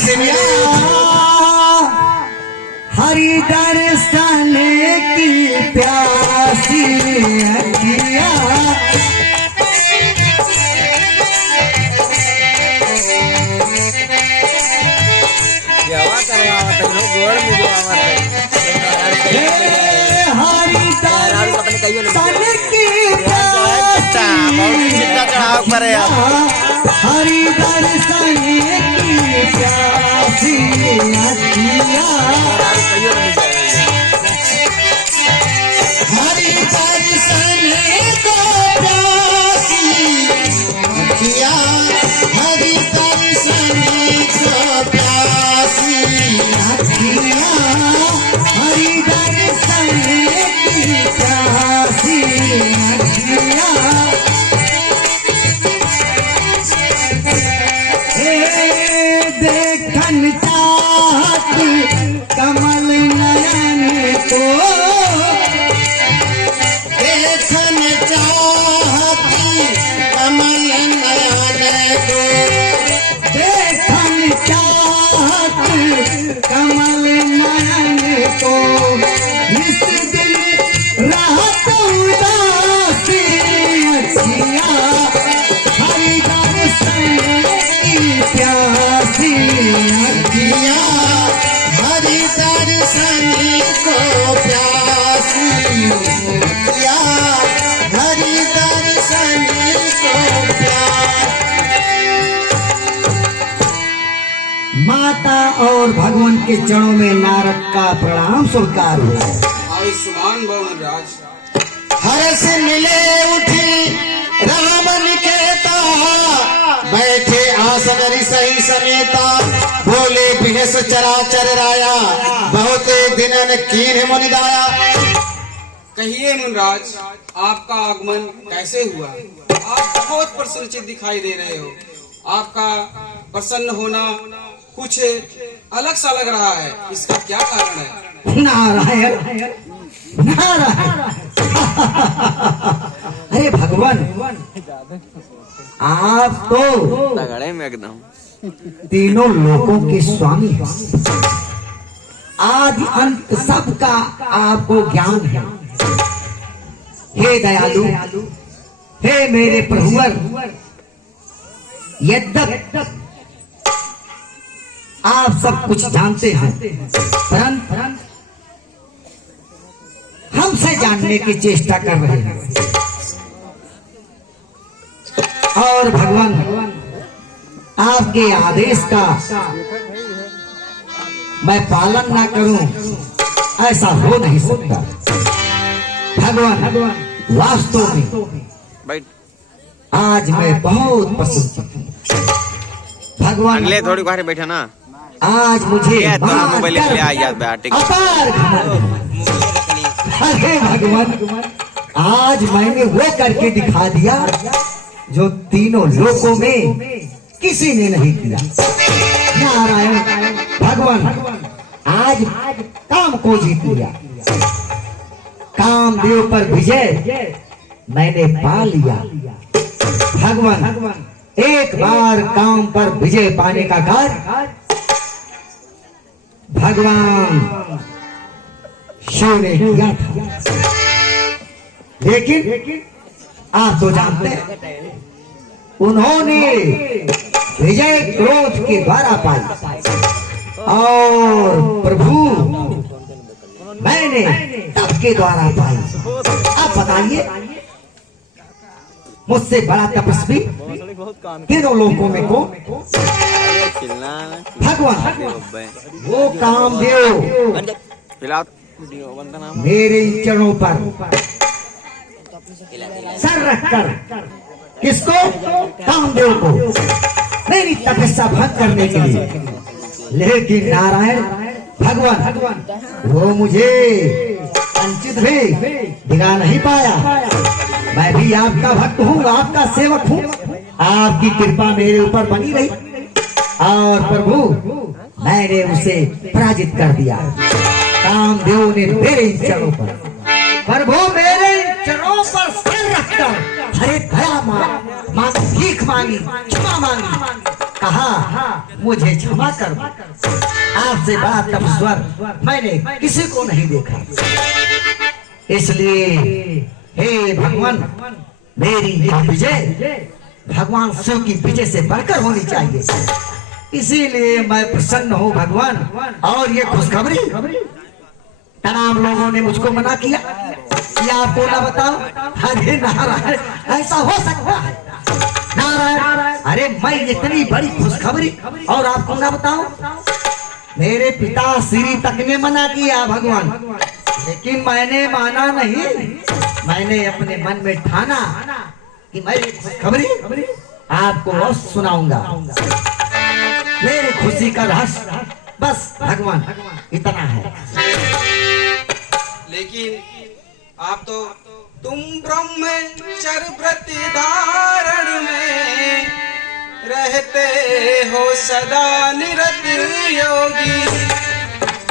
से मिले हरि दर्शन की प्यासी अखिया हरि दर्शन की प्यासी अखिया हरि दर्शन को प्यासी अखिया हरि दर्शन को प्यासी अखिया हरि दर्शन की प्यासी अखिया देखन चाहत कमल नयन को देखन चाहती कमल नयन को देखन चाहत कमल नयन को इस दिन रात उदासी अखिया हरि दर्शन की प्यासी अखिया हरि दर्शन को प्यासी अखिया हरि दर्शन को माता और भगवान के चरणों में नारद का प्रणाम स्वीकार हुआ। आयुष्मान भवन राज। हर्ष मिले उठी राम निकेता बैठे आसन ऋषि समेता बोले बिहस चराचर राया बहुत दिनन कीन मुनिदाया। कहिए मुनराज, आपका आगमन कैसे हुआ? आप बहुत प्रसन्नचित दिखाई दे रहे हो। आपका प्रसन्न होना कुछ अलग सा लग रहा है, इसका क्या कारण है? नारायण नारायण अरे भगवान, आप तो तगड़े में एकदम तीनों लोकों के स्वामी हैं। आदि अंत सबका आपको ज्ञान है। हे दयालु, हे मेरे प्रभुवर, यद्यप आप सब कुछ जानते हैं, परंतु हमसे जानने की चेष्टा कर रहे हैं। और भगवान, आपके आदेश का मैं पालन ना करूं, ऐसा हो नहीं सकता। भगवान, वास्तव में भाई आज मैं बहुत प्रसन्न हूं। भगवान, अगले थोड़ी बाहर बैठा ना, आज मुझे क्या तो मान मोबाइल कर ले आ याद बैठ अपार घमंड है। अरे भगवान, आज मैंने वो करके दिखा दिया जो तीनों लोकों में किसी ने नहीं किया। नारायण भगवान, आज काम को जीत लिया। कामदेव पर विजय मैंने पा लिया। भगवान, एक बार काम पर विजय पाने का कार्य भगवान शिव ने किया था, लेकिन आप तो जानते हैं उन्होंने विजय क्रोध के द्वारा पाई और प्रभु मैंने तप के द्वारा पाई। आप बताइए, मुझसे बड़ा तपस्वी तीनों लोगों में को भगवान, वो कामदेव मेरे चरणों पर सर रखकर, किसको? कामदेव को, मेरी तपस्या भंग करने के लिए। लेकिन नारायण भगवान, वो मुझे संचित भी दिखा नहीं पाया। मैं भी आपका भक्त हूँ, आपका सेवक हूँ। आपकी कृपा मेरे ऊपर बनी रही और प्रभु मैंने उसे पराजित कर दिया। कामदेव ने मेरे चरणों पर, प्रभु मेरे चरणों पर सिर रखकर हरे दया मांगी, भीख मांगी, क्षमा मांगी, कहा मुझे क्षमा कर दो। आपसे बड़ा तपस्वर मैंने किसी को नहीं देखा, इसलिए हे भगवान मेरी यह विजय भगवान शिव की विजय से बढ़कर होनी चाहिए, इसीलिए मैं प्रसन्न हूँ भगवान। और ये खुशखबरी तमाम लोगों ने मुझको मना किया कि आपको ना बताओ। अरे नारायण, ऐसा हो सकता है नारायण? अरे मैं इतनी बड़ी खुशखबरी और आपको ना बताऊं? मेरे पिता श्री तक ने मना किया भगवान, लेकिन मैंने माना नहीं। मैंने अपने मन में ठाना कि मैं ये खुशखबरी आपको और सुनाऊंगा। मेरी खुशी का रहस्य बस भगवान इतना है। लेकिन आप तो तुम ब्रह्मचर्य व्रत धारण में रहते हो सदा निरत योगी,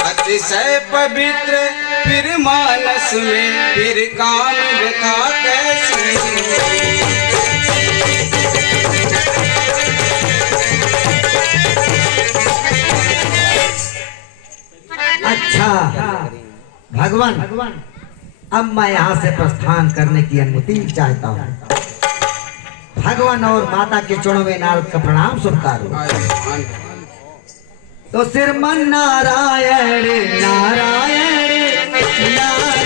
अतिशय पवित्र फिर मानस में फिर काम व्यथा कैसे? अच्छा भगवान, अब मैं यहाँ से प्रस्थान करने की अनुमति चाहता हूँ। भगवान और माता के चरणों में नारद का प्रणाम स्वीकार हो। तो श्रीमन नारायण नारायण नारायण।